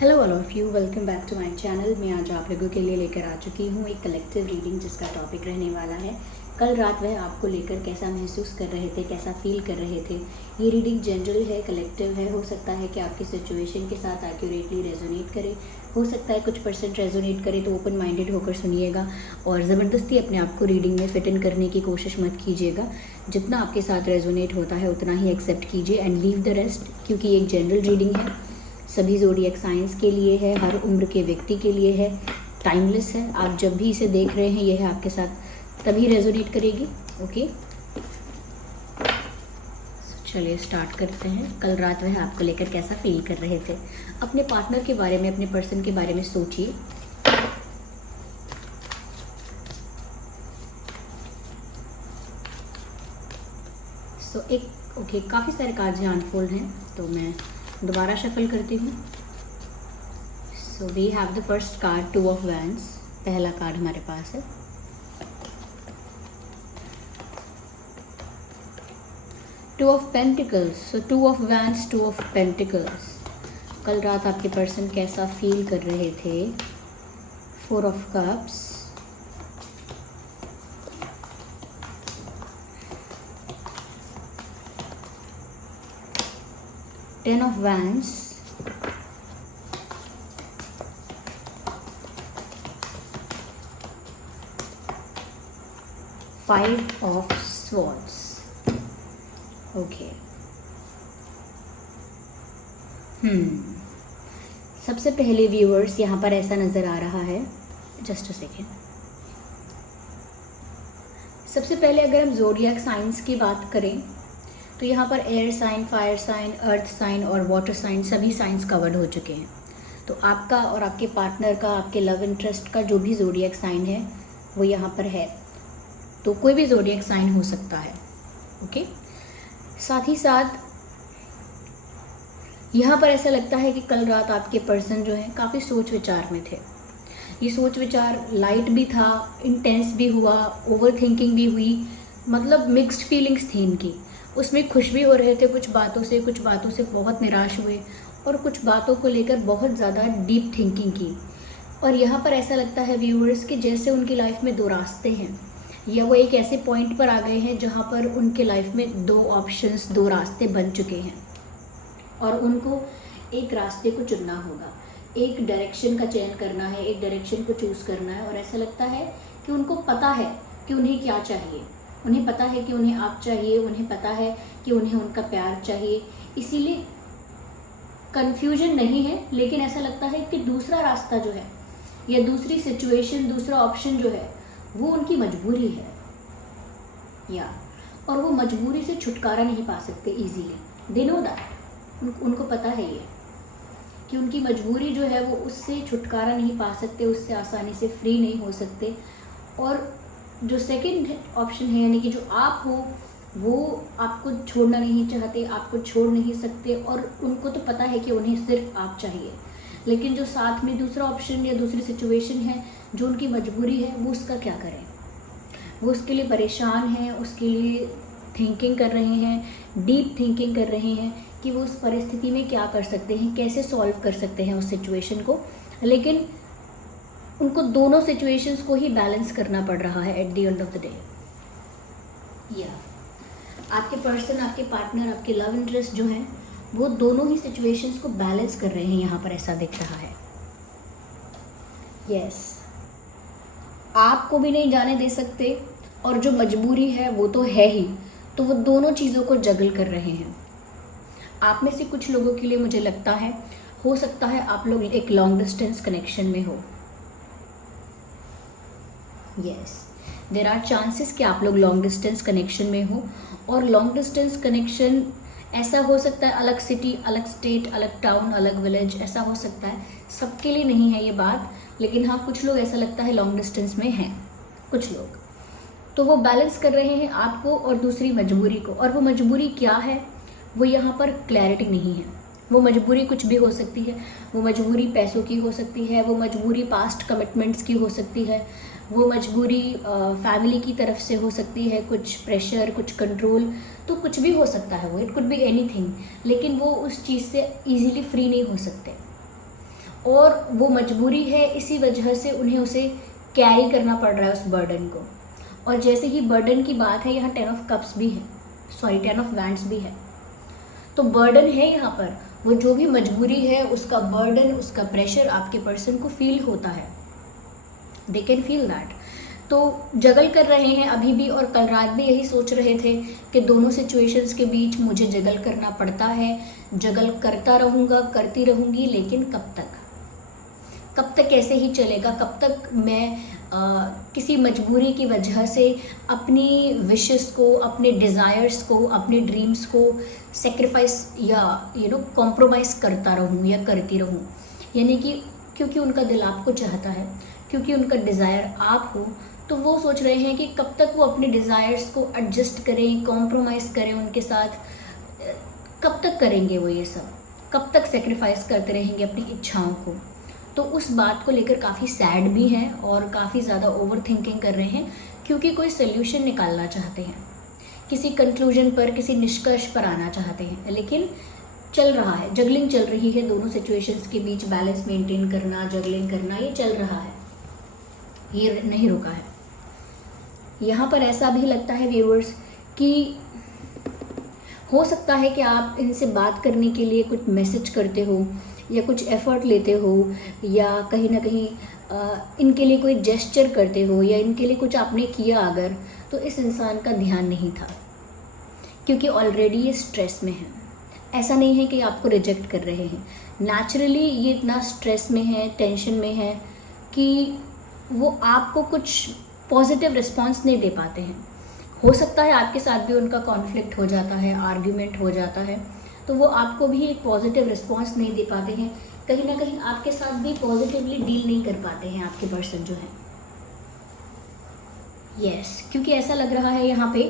Hello all of you, welcome back to my channel. मैं आज आप लोगों के लिए लेकर आ चुकी हूँ एक कलेक्टिव रीडिंग जिसका टॉपिक रहने वाला है कल रात वह आपको लेकर कैसा महसूस कर रहे थे, कैसा फील कर रहे थे। ये रीडिंग जनरल है, कलेक्टिव है। हो सकता है कि आपकी सिचुएशन के साथ एक्यूरेटली रेजोनेट करे, हो सकता है कुछ परसेंट रेजोनेट करे, तो ओपन माइंडेड होकर सुनिएगा और ज़बरदस्ती अपने आप को रीडिंग में फिट इन करने की कोशिश मत कीजिएगा। जितना आपके साथ रेजोनेट होता है उतना ही एक्सेप्ट कीजिए एंड लीव द रेस्ट, क्योंकि ये एक जनरल रीडिंग है, सभी ज़ोडिएक साइंस के लिए है, हर उम्र के व्यक्ति के लिए है, टाइमलेस है। आप जब भी इसे देख रहे हैं यह आपके साथ तभी रेजोनेट करेगी। ओके, चलिए स्टार्ट करते हैं। कल रात वह आपको लेकर कैसा फील कर रहे थे। अपने पार्टनर के बारे में, अपने पर्सन के बारे में सोचिए। काफ़ी सारे कार्ड्स यहाँ अनफोल्ड हैं, तो मैं दोबारा शफल करती हूँ। So we have the first card, 2 of wands. पहला कार्ड हमारे पास है। Two of pentacles. So 2 of wands, 2 of pentacles. कल रात आपके पर्सन कैसा फील कर रहे थे। 4 of cups, 10 of wands, 5 of swords. Okay, सबसे पहले व्यूअर्स यहाँ पर ऐसा नज़र आ रहा है, जस्ट अ सेकेंड। सबसे पहले अगर हम ज़ोडिएक साइंस की बात करें तो यहाँ पर air sign, fire sign, earth sign और वाटर साइन सभी साइंस कवर्ड हो चुके हैं। तो आपका और आपके पार्टनर का, आपके लव इंटरेस्ट का जो भी ज़ोडिएक साइन है वो यहाँ पर है। तो कोई भी ज़ोडिएक साइन हो सकता है। ओके, साथ ही साथ यहाँ पर ऐसा लगता है कि कल रात आपके पर्सन जो है काफ़ी सोच विचार में थे। ये सोच विचार लाइट भी था, इंटेंस भी हुआ, ओवर थिंकिंग भी हुई, मतलब मिक्स्ड फीलिंग्स थी इनकी। उसमें खुश भी हो रहे थे कुछ बातों से बहुत निराश हुए और कुछ बातों को लेकर बहुत ज़्यादा डीप थिंकिंग की। और यहाँ पर ऐसा लगता है व्यूअर्स कि जैसे उनकी लाइफ में 2 रास्ते हैं, या वो एक ऐसे पॉइंट पर आ गए हैं जहाँ पर उनके लाइफ में 2 ऑप्शंस, 2 रास्ते बन चुके हैं और उनको एक रास्ते को चुनना होगा, एक डायरेक्शन का चयन करना है, एक डायरेक्शन को चूज़ करना है। और ऐसा लगता है कि उनको पता है कि उन्हें क्या चाहिए, उन्हें पता है कि उन्हें आप चाहिए, उन्हें पता है कि उन्हें उनका प्यार चाहिए। इसीलिए कन्फ्यूजन नहीं है, लेकिन ऐसा लगता है कि दूसरा रास्ता जो है या दूसरी सिचुएशन, दूसरा ऑप्शन जो है वो उनकी मजबूरी है, और वो मजबूरी से छुटकारा नहीं पा सकते इजीली। दे नो दैट, उनको पता है ये कि उनकी मजबूरी जो है वो उससे छुटकारा नहीं पा सकते, उससे आसानी से फ्री नहीं हो सकते। और जो सेकंड ऑप्शन है, यानी कि जो आप हो, वो आपको छोड़ना नहीं चाहते, आपको छोड़ नहीं सकते और उनको तो पता है कि उन्हें सिर्फ आप चाहिए। लेकिन जो साथ में दूसरा ऑप्शन या दूसरी सिचुएशन है जो उनकी मजबूरी है, वो उसका क्या करें। वो उसके लिए परेशान हैं, उसके लिए थिंकिंग कर रहे हैं, डीप थिंकिंग कर रहे हैं कि वो उस परिस्थिति में क्या कर सकते हैं, कैसे सॉल्व कर सकते हैं उस सिचुएशन को। लेकिन उनको दोनों सिचुएशंस को ही बैलेंस करना पड़ रहा है at the end of the day. आपके पर्सन, आपके पार्टनर, आपके लव इंटरेस्ट जो हैं वो दोनों ही सिचुएशंस को बैलेंस कर रहे हैं, यहाँ पर ऐसा दिख रहा है। यस, आपको भी नहीं जाने दे सकते और जो मजबूरी है वो तो है ही, तो वो दोनों चीज़ों को जगल कर रहे हैं। आप में से कुछ लोगों के लिए मुझे लगता है, हो सकता है आप लोग एक लॉन्ग डिस्टेंस कनेक्शन में हो। यस, देयर आर चांसेस कि आप लोग लॉन्ग डिस्टेंस कनेक्शन में हो। और लॉन्ग डिस्टेंस कनेक्शन ऐसा हो सकता है अलग सिटी, अलग स्टेट, अलग टाउन, अलग विलेज, ऐसा हो सकता है। सबके लिए नहीं है ये बात, लेकिन हाँ कुछ लोग ऐसा लगता है लॉन्ग डिस्टेंस में हैं, कुछ लोग। तो वो बैलेंस कर रहे हैं आपको और दूसरी मजबूरी को। और वो मजबूरी क्या है, वो यहाँ पर क्लैरिटी नहीं है। वो मजबूरी कुछ भी हो सकती है। वो मजबूरी पैसों की हो सकती है, वो मजबूरी पास्ट कमिटमेंट्स की हो सकती है, वो मजबूरी फैमिली की तरफ से हो सकती है, कुछ प्रेशर, कुछ कंट्रोल, तो कुछ भी हो सकता है वो, इट कुड बी एनीथिंग। लेकिन वो उस चीज़ से इजीली फ्री नहीं हो सकते। और वो मजबूरी है, इसी वजह से उन्हें उसे कैरी करना पड़ रहा है उस बर्डन को। और जैसे ही बर्डन की बात है, यहाँ 10 ऑफ कप्स भी है, सॉरी 10 ऑफ वैंड्स भी है। तो बर्डन है यहाँ पर, वो जो भी मजबूरी है उसका बर्डन, उसका प्रेशर आपके पर्सन को फील होता है, दे कैन फील दैट। तो जगल कर रहे हैं अभी भी, और कल रात भी यही सोच रहे थे कि दोनों सिचुएशंस के बीच मुझे जगल करना पड़ता है, जगल करता रहूँगा, करती रहूँगी, लेकिन कब तक, कब तक ऐसे ही चलेगा, कब तक मैं किसी मजबूरी की वजह से अपनी विशेस को, अपने डिज़ायर्स को, अपने ड्रीम्स को सेक्रीफाइस या कॉम्प्रोमाइज़ करता रहूँ या करती रहूँ। यानी कि क्योंकि उनका दिल आपको चाहता है, क्योंकि उनका डिज़ायर आप हो, तो वो सोच रहे हैं कि कब तक वो अपने डिज़ायर्स को एडजस्ट करें, कॉम्प्रोमाइज़ करें उनके साथ, कब तक करेंगे वो ये सब, कब तक सेक्रीफाइस करते रहेंगे अपनी इच्छाओं को। तो उस बात को लेकर काफ़ी सैड भी हैं और काफ़ी ज़्यादा ओवर थिंकिंग कर रहे हैं, क्योंकि कोई सोल्यूशन निकालना चाहते हैं, किसी कंक्लूजन पर, किसी निष्कर्ष पर आना चाहते हैं, लेकिन चल रहा है, जगलिंग चल रही है दोनों सिचुएशंस के बीच, बैलेंस मेंटेन करना, जगलिंग करना, ये चल रहा है, ये नहीं रुका है। यहाँ पर ऐसा भी लगता है व्यूअर्स कि हो सकता है कि आप इनसे बात करने के लिए कुछ मैसेज करते हो या कुछ एफर्ट लेते हो, या कहीं ना कहीं इनके लिए कोई जेस्चर करते हो, या इनके लिए कुछ आपने किया अगर, तो इस इंसान का ध्यान नहीं था, क्योंकि ऑलरेडी ये स्ट्रेस में है। ऐसा नहीं है कि आपको रिजेक्ट कर रहे हैं, नेचुरली ये इतना स्ट्रेस में है, टेंशन में है कि वो आपको कुछ पॉजिटिव रिस्पॉन्स नहीं दे पाते हैं। हो सकता है आपके साथ भी उनका कॉन्फ्लिक्ट हो जाता है, आर्ग्यूमेंट हो जाता है, तो वो आपको भी एक पॉजिटिव रिस्पॉन्स नहीं दे पाते हैं, कहीं ना कहीं आपके साथ भी पॉजिटिवली डील नहीं कर पाते हैं आपके पर्सन जो है। यस, क्योंकि ऐसा लग रहा है यहाँ पे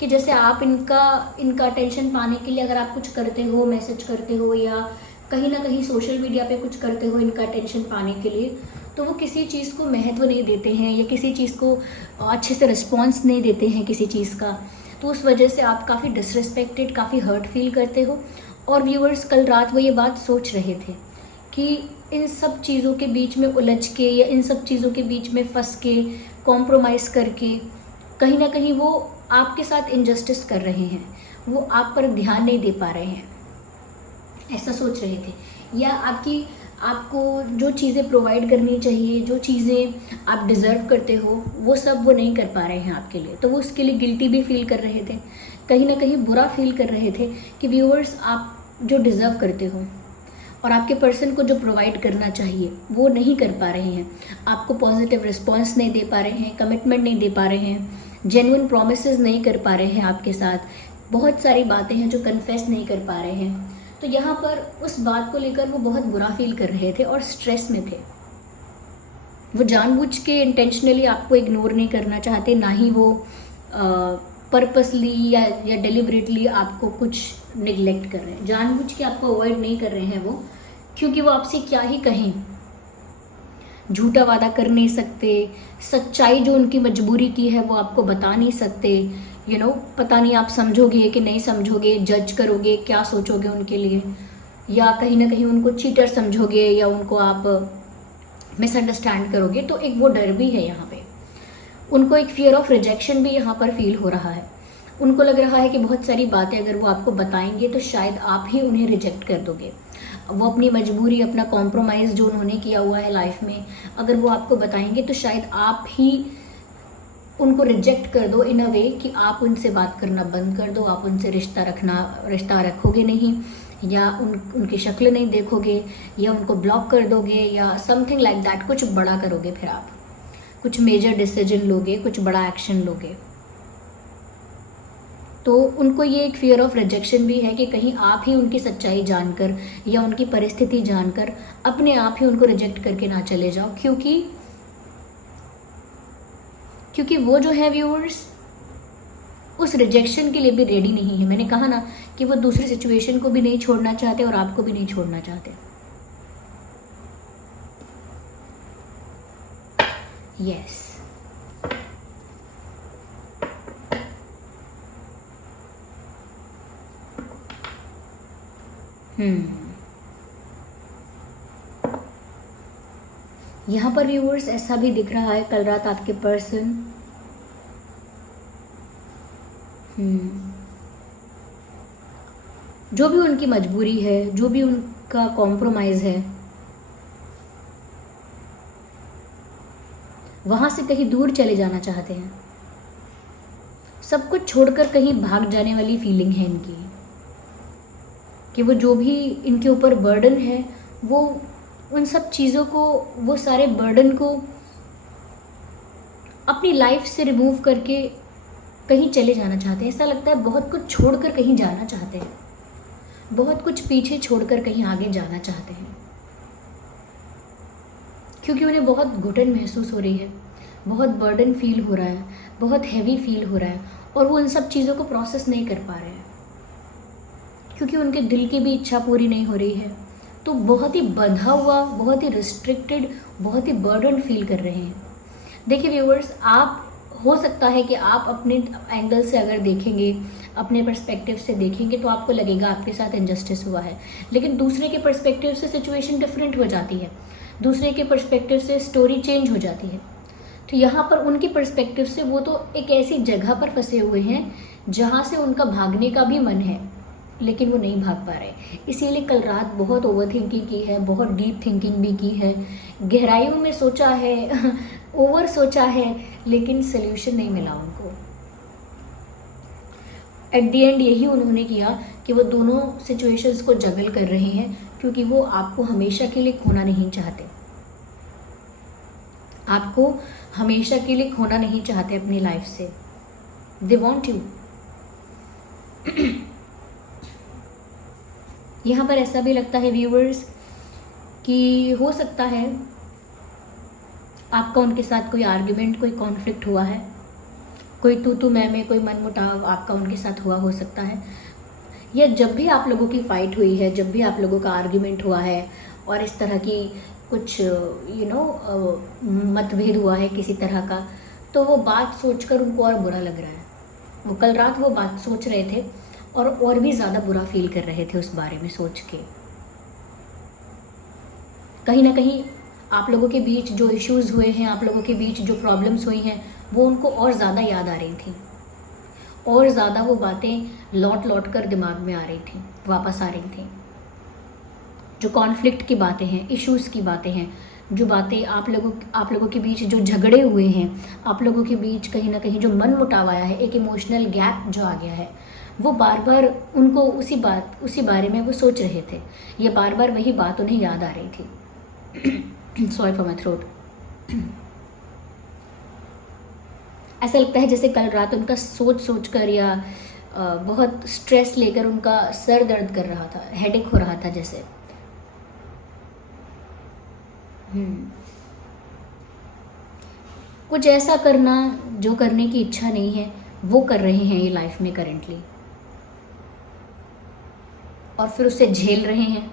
कि जैसे आप इनका अटेंशन पाने के लिए अगर आप कुछ करते हो, मैसेज करते हो, या कहीं ना कहीं सोशल मीडिया पे कुछ करते हो इनका अटेंशन पाने के लिए, तो वो किसी चीज़ को महत्व नहीं देते हैं या किसी चीज़ को अच्छे से रिस्पॉन्स नहीं देते हैं किसी चीज़ का। तो उस वजह से आप काफ़ी डिसरिस्पेक्टेड, काफ़ी हर्ट फील करते हो। और व्यूअर्स, कल रात वो ये बात सोच रहे थे कि इन सब चीज़ों के बीच में उलझ के, या इन सब चीज़ों के बीच में फंस के, कॉम्प्रोमाइज़ करके, कहीं ना कहीं वो आपके साथ इनजस्टिस कर रहे हैं, वो आप पर ध्यान नहीं दे पा रहे हैं, ऐसा सोच रहे थे। या आपको जो चीज़ें प्रोवाइड करनी चाहिए, जो चीज़ें आप डिज़र्व करते हो, वो सब वो नहीं कर पा रहे हैं आपके लिए, तो वो उसके लिए गिल्टी भी फील कर रहे थे, कहीं ना कहीं बुरा फील कर रहे थे कि व्यूअर्स, आप जो डिज़र्व करते हो और आपके पर्सन को जो प्रोवाइड करना चाहिए वो नहीं कर पा रहे हैं, आपको पॉजिटिव रिस्पॉन्स नहीं दे पा रहे हैं, कमिटमेंट नहीं दे पा रहे हैं, जेन्युइन प्रोमिसेस नहीं कर पा रहे हैं आपके साथ, बहुत सारी बातें हैं जो कन्फेस नहीं कर पा रहे हैं। तो यहाँ पर उस बात को लेकर वो बहुत बुरा फील कर रहे थे और स्ट्रेस में थे। वो जानबूझ के इंटेंशनली आपको इग्नोर नहीं करना चाहते, ना ही वो पर्पसली या डेलिबरेटली आपको कुछ निगलेक्ट कर रहे हैं, जानबूझ के आपको अवॉइड नहीं कर रहे हैं वो, क्योंकि वो आपसे क्या ही कहें, झूठा वादा कर नहीं सकते, सच्चाई जो उनकी मजबूरी की है वो आपको बता नहीं सकते, पता नहीं आप समझोगे कि नहीं समझोगे, जज करोगे, क्या सोचोगे उनके लिए, या कहीं ना कहीं उनको चीटर समझोगे, या उनको आप मिसअंडरस्टैंड करोगे। तो एक वो डर भी है यहाँ पे, उनको एक फियर ऑफ रिजेक्शन भी यहाँ पर फील हो रहा है। उनको लग रहा है कि बहुत सारी बातें अगर वो आपको बताएंगे तो शायद आप ही उन्हें रिजेक्ट कर दोगे। वो अपनी मजबूरी, अपना कॉम्प्रोमाइज़ जो उन्होंने किया हुआ है लाइफ में, अगर वो आपको बताएंगे तो शायद आप ही उनको रिजेक्ट कर दो इन अ वे कि आप उनसे बात करना बंद कर दो, आप उनसे रिश्ता रखोगे नहीं, या उनकी शक्ल नहीं देखोगे, या उनको ब्लॉक कर दोगे, या समथिंग लाइक दैट, कुछ बड़ा करोगे, फिर आप कुछ मेजर डिसीजन लोगे, कुछ बड़ा एक्शन लोगे। तो उनको ये एक फियर ऑफ रिजेक्शन भी है कि कहीं आप ही उनकी सच्चाई जानकर या उनकी परिस्थिति जानकर अपने आप ही उनको रिजेक्ट करके ना चले जाओ, क्योंकि वो जो है व्यूअर्स उस रिजेक्शन के लिए भी रेडी नहीं है। मैंने कहा ना कि वो दूसरी सिचुएशन को भी नहीं छोड़ना चाहते और आपको भी नहीं छोड़ना चाहते। यस, यहाँ पर व्यूअर्स ऐसा भी दिख रहा है कल रात आपके पर्सन जो भी उनकी मजबूरी है, जो भी उनका कॉम्प्रोमाइज़ है, वहाँ से कहीं दूर चले जाना चाहते हैं। सब कुछ छोड़कर कहीं भाग जाने वाली फीलिंग है इनकी, कि वो जो भी इनके ऊपर बर्डन है वो उन सब चीज़ों को, वो सारे बर्डन को अपनी लाइफ से रिमूव करके कहीं चले जाना चाहते हैं। ऐसा लगता है बहुत कुछ छोड़कर कहीं जाना चाहते हैं, बहुत कुछ पीछे छोड़कर कहीं आगे जाना चाहते हैं, क्योंकि उन्हें बहुत घुटन महसूस हो रही है, बहुत बर्डन फील हो रहा है, बहुत हैवी फील हो रहा है, और वो उन सब चीज़ों को प्रोसेस नहीं कर पा रहे हैं क्योंकि उनके दिल की भी इच्छा पूरी नहीं हो रही है। तो बहुत ही बंधा हुआ, बहुत ही रिस्ट्रिक्टेड, बहुत ही बर्डन फील कर रहे हैं। देखिए व्यूअर्स, आप हो सकता है कि आप अपने एंगल से अगर देखेंगे, अपने पर्सपेक्टिव से देखेंगे तो आपको लगेगा आपके साथ इनजस्टिस हुआ है, लेकिन दूसरे के पर्सपेक्टिव से सिचुएशन डिफरेंट हो जाती है, दूसरे के पर्सपेक्टिव से स्टोरी चेंज हो जाती है। तो यहाँ पर उनकी पर्सपेक्टिव से वो तो एक ऐसी जगह पर फंसे हुए हैं जहाँ से उनका भागने का भी मन है, लेकिन वो नहीं भाग पा रहे। इसीलिए कल रात बहुत ओवर थिंकिंग की है, बहुत डीप थिंकिंग भी की है, गहराइयों में सोचा है, ओवर सोचा है, लेकिन सोल्यूशन नहीं मिला उनको। एट द एंड यही उन्होंने किया कि वो दोनों सिचुएशंस को जगल कर रहे हैं, क्योंकि वो आपको हमेशा के लिए खोना नहीं चाहते, आपको हमेशा के लिए खोना नहीं चाहते अपनी लाइफ से। They want you. यहाँ पर ऐसा भी लगता है व्यूअर्स कि हो सकता है आपका उनके साथ कोई आर्ग्यूमेंट, कोई कॉन्फ्लिक्ट हुआ है, कोई तू मैं कोई मनमुटाव आपका उनके साथ हुआ हो सकता है, या जब भी आप लोगों की फ़ाइट हुई है, जब भी आप लोगों का आर्ग्यूमेंट हुआ है और इस तरह की कुछ मतभेद हुआ है किसी तरह का, तो वो बात सोचकर उनको और बुरा लग रहा है। वो कल रात वो बात सोच रहे थे और भी ज़्यादा बुरा फील कर रहे थे उस बारे में सोच के। कहीं ना कहीं आप लोगों के बीच जो इश्यूज़ हुए हैं, आप लोगों के बीच जो प्रॉब्लम्स हुई हैं, वो उनको और ज़्यादा याद आ रही थी, और ज़्यादा वो बातें लौट कर दिमाग में आ रही थी, वापस आ रही थी। जो कॉन्फ्लिक्ट की बातें हैं, इश्यूज़ की बातें हैं, जो बातें आप लोगों के बीच जो झगड़े हुए हैं, आप लोगों के बीच कहीं ना कहीं जो मन मुटाव आया है, एक इमोशनल गैप जो आ गया है, वो बार बार उनको उसी बारे में वो सोच रहे थे। ये बार बार वही बात उन्हें याद आ रही थी। Sorry for my throat. ऐसा लगता है जैसे कल रात उनका सोच कर या बहुत स्ट्रेस लेकर उनका सर दर्द कर रहा था, हेडेक हो रहा था जैसे। कुछ ऐसा करना जो करने की इच्छा नहीं है वो कर रहे हैं ये लाइफ में करेंटली, और फिर उसे झेल रहे हैं,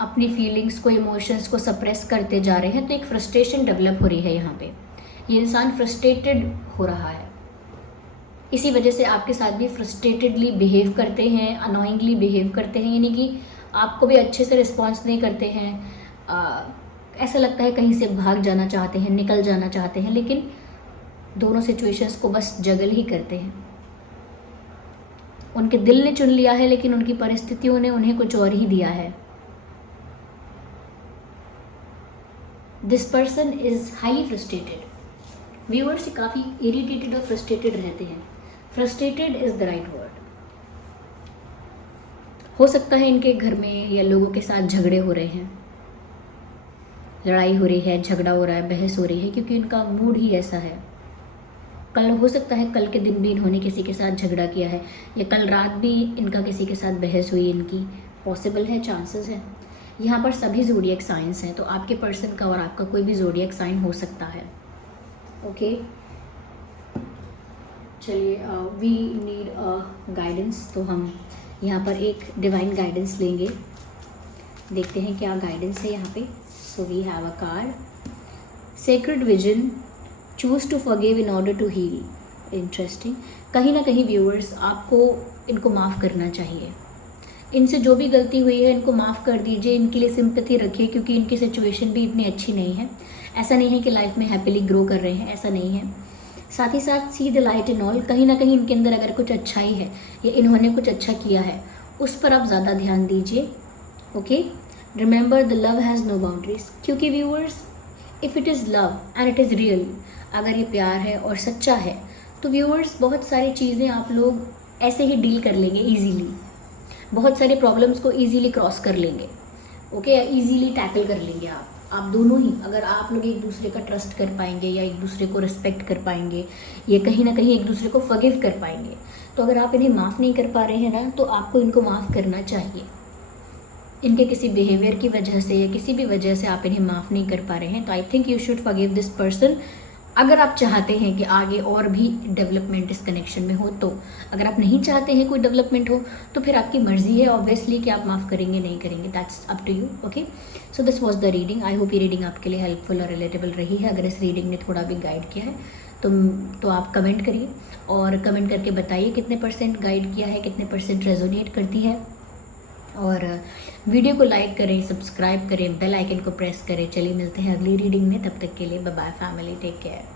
अपनी फीलिंग्स को, इमोशंस को सप्रेस करते जा रहे हैं। तो एक फ्रस्ट्रेशन डेवलप हो रही है यहाँ पे, ये इंसान फ्रस्ट्रेटेड हो रहा है। इसी वजह से आपके साथ भी फ्रस्ट्रेटेडली बिहेव करते हैं, अनोइंगली बिहेव करते हैं, यानी कि आपको भी अच्छे से रिस्पॉन्स नहीं करते हैं। ऐसा लगता है कहीं से भाग जाना चाहते हैं, निकल जाना चाहते हैं, लेकिन दोनों सिचुएशंस को बस जगल ही करते हैं। उनके दिल ने चुन लिया है, लेकिन उनकी परिस्थितियों ने उन्हें कुछ और ही दिया है। This person is highly frustrated. Viewers काफ़ी इरिटेटेड और फ्रस्ट्रेटेड रहते हैं। Frustrated is the right word. हो सकता है इनके घर में या लोगों के साथ झगड़े हो रहे हैं, लड़ाई हो रही है, झगड़ा हो रहा है, बहस हो रही है, क्योंकि इनका मूड ही ऐसा है। कल हो सकता है कल के दिन भी इन्होंने किसी के साथ झगड़ा किया है, या कल रात भी इनका किसी के साथ बहस हुई इनकी, पॉसिबल है, चांसेस है। यहाँ पर सभी ज़ोडिएक साइंस हैं, तो आपके पर्सन का और आपका कोई भी ज़ोडिएक साइन हो सकता है। ओके, चलिए, वी नीड गाइडेंस। तो हम यहाँ पर एक डिवाइन गाइडेंस लेंगे, देखते हैं क्या गाइडेंस है यहाँ पे। So we have a card, sacred vision, choose to forgive in order to heal. Interesting. कहीं ना कहीं व्यूअर्स आपको इनको माफ़ करना चाहिए, इनसे जो भी गलती हुई है इनको माफ़ कर दीजिए, इनके लिए सिंपैथी रखिए, क्योंकि इनकी सिचुएशन भी इतनी अच्छी नहीं है। ऐसा नहीं है कि लाइफ में हैप्पीली ग्रो कर रहे हैं, ऐसा नहीं है। साथ ही साथ see the light in all, कहीं ना कहीं इनके अंदर अगर कुछ अच्छाई है या इन्होंने कुछ अच्छा किया है उस पर आप ज़्यादा ध्यान दीजिए। Okay, remember the love has no boundaries, क्योंकि viewers if it is love and it is real, अगर ये प्यार है और सच्चा है तो व्यूअर्स बहुत सारी चीज़ें आप लोग ऐसे ही डील कर लेंगे ईजीली, बहुत सारे प्रॉब्लम्स को ईजीली क्रॉस कर लेंगे। ओके, ईजीली टैकल कर लेंगे आप दोनों ही, अगर आप लोग एक दूसरे का ट्रस्ट कर पाएंगे या एक दूसरे को रिस्पेक्ट कर पाएंगे, ये कहीं ना कहीं एक दूसरे को फॉरगिव कर पाएंगे। तो अगर आप इन्हें माफ़ नहीं कर पा रहे हैं ना, तो आपको इनको माफ़ करना चाहिए। इनके किसी बिहेवियर की वजह से या किसी भी वजह से आप इन्हें माफ़ नहीं कर पा रहे हैं, तो I think you should forgive this person. अगर आप चाहते हैं कि आगे और भी डेवलपमेंट इस कनेक्शन में हो तो, अगर आप नहीं चाहते हैं कोई डेवलपमेंट हो तो फिर आपकी मर्जी है ऑब्वियसली कि आप माफ़ करेंगे नहीं करेंगे, that's up to you. Okay, so this was the reading. I hope ये रीडिंग आपके लिए हेल्पफुल और रिलेटेबल रही है। अगर इस रीडिंग ने थोड़ा भी गाइड किया है तो आप कमेंट करिए और कमेंट करके बताइए कितने % गाइड किया है, कितने % रेजोनेट करती है। और वीडियो को लाइक करें, सब्सक्राइब करें, बेल आइकन को प्रेस करें। चलिए मिलते हैं अगली रीडिंग में, तब तक के लिए bye bye family, take care.